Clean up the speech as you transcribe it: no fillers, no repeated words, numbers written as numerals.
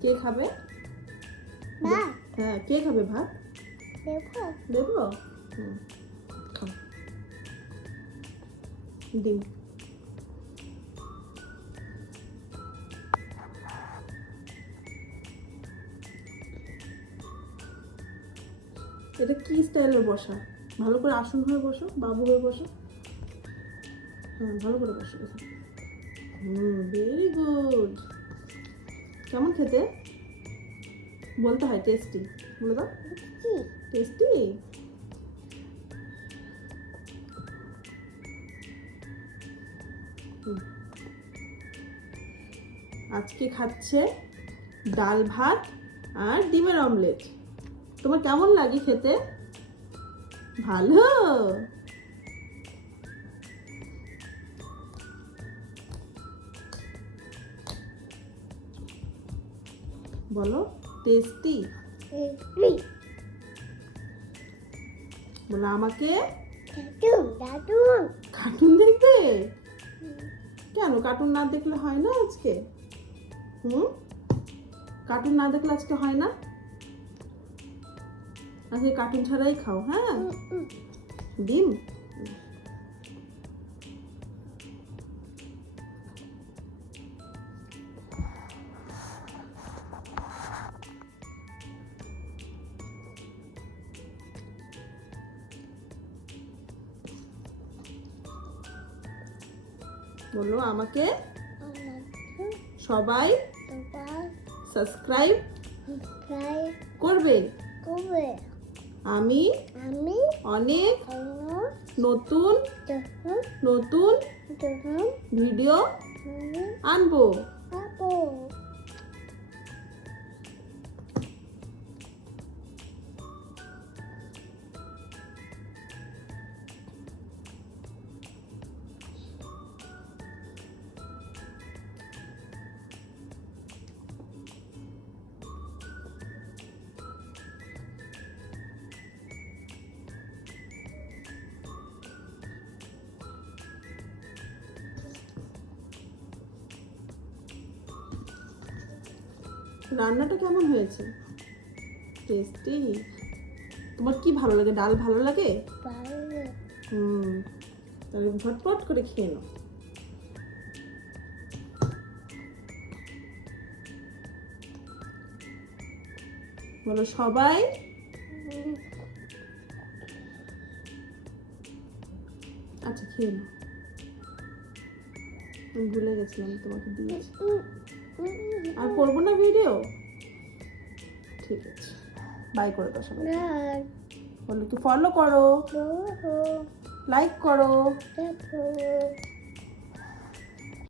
কে খাবে? ভাত হ্যাঁ, কে খাবে ভাত? দেবো। দেবো? খাও। ডিম। এটা কি স্টাইলের বসা? ভালো করে আসন হয়ে বসো, বাবু হয়ে বসো। হ্যাঁ, ভালো করে বসো। Very good. কেমন খেতে? বলতে হয় টেস্টি। বলে দাও। কি? টেস্টি। আজকে খাচ্ছে ডাল ভাত আর ডিমের অমলেট। তোমার কেমন লাগে খেতে? ভালো। বলো টেস্টি। এই বলো আমাকে দাদু কার্টুন দেখবে? কেন কার্টুন না দেখলে হয় না আজকে? কার্টুন না দেখলে আজকে হয় না? আজকে কার্টুন ছাড়াই খাও। হ্যাঁ, ডিম। বলো আমাকে সবাই সাবস্ক্রাইব করবে। আমি অনেক নতুন নতুন ভিডিও আনবো। রান্নাটা কেমন হয়েছে? টেস্টি। তোমার কি ভালো লাগে? ডাল ভালো লাগে? তাহলে ঝটপট করে খেয়ে নাও। বলো সবাই আচ্ছা খেয়ে নাও। আমি ভুলে গেছিলাম তোমাকে দিয়েছি। আর করবো না ভিডিও? ঠিক আছে, বাই করে দাও সবাই। বলো একটু ফলো করো, লাইক করো।